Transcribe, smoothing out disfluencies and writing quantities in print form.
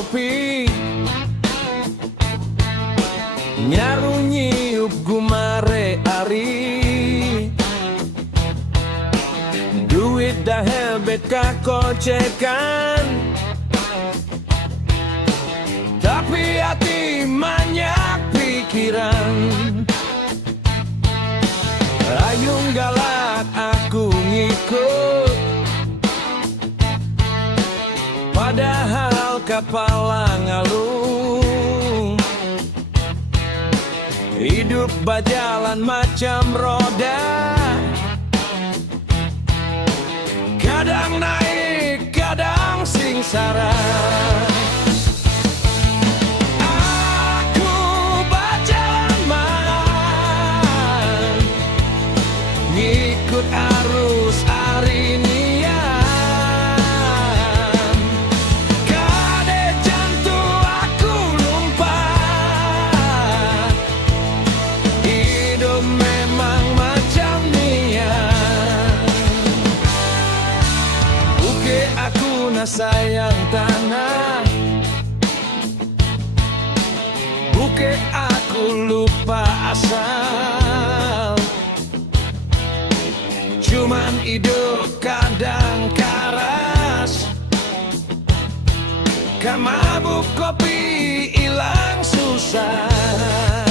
kopi, nyarunyi up gumare ari. Duit dah hebet kakocekan, tapi hati banyak pikiran. Ayung galak aku ngikut, padahal kepala ngalung. Hidup berjalan macam roda, kadang naik, kadang sengsara. Aku berjalan man, ngikut arus arinian. Kade jantu aku lompat, hidup memang macam nian. Buke aku na sayang tanah, buke aku lupa asal. Cuman hidup kadang karas, kan mabuk kopi hilang susah.